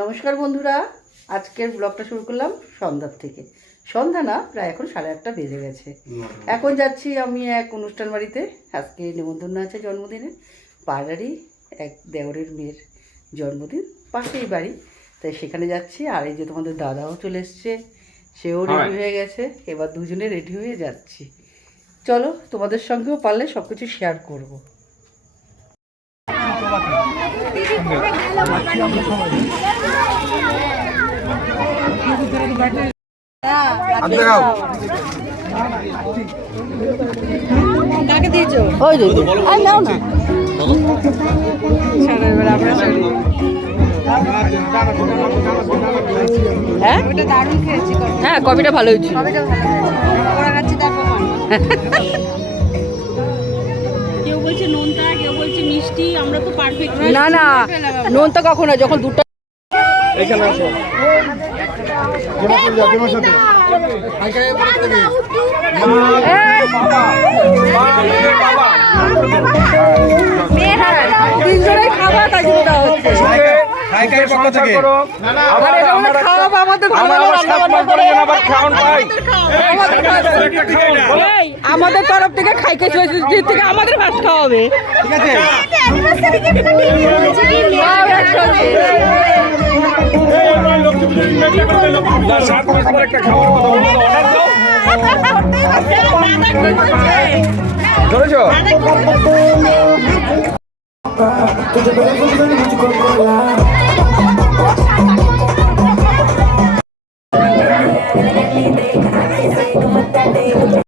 নমস্কার বন্ধুরা আজকের ব্লগটা শুরু করলাম সন্ধ্যার থেকে। সন্ধ্যা না প্রায় এখন সাড়ে আটটা বেজে গেছে। এখন যাচ্ছি আমি এক অনুষ্ঠান বাড়িতে। আজকে নিমন্ত্রণ আছে জন্মদিনে। পাড়ারই এক দেওরের মেয়ের জন্মদিন পাশেই বাড়ি। তাই সেখানে যাচ্ছি আর এই যে তোমাদের দাদাও চলে এসছে সেও রেডি হয়ে গেছে। এবার দুজনে রেডি হয়ে যাচ্ছি। চলো তোমাদের সঙ্গেও পারলে সব কিছু শেয়ার করব কাকে দিয়েছ? ওই আর নাও না। ছাড়ো এবার আমরা ছাড়ি হ্যাঁ? ওটা দারুণ খেয়েছি কফি হ্যাঁ কফিটা ভালো হয়েছিল হয়েছে। কেউ বলছে নোনতা কেউ বলছে মিষ্টি আমরা তো পারফেক্ট না না নোনতা কখনো যখন দুধটা তিনজনেই খাবার তাই জন্য দেওয়া হচ্ছে সাইকেলের পক্ষ থেকে আর এটা খাওয়াবো আমাদের ভালো ভালো রান্না বান্না করে এই, আমাদের তরফ থেকে খাইকে থেকে আমাদের ভাত খাওয়াবে ঠিক আছে। সাত মাস পর একটা খাওয়ার কথা বলবো অর্ডার দাও ধরেছ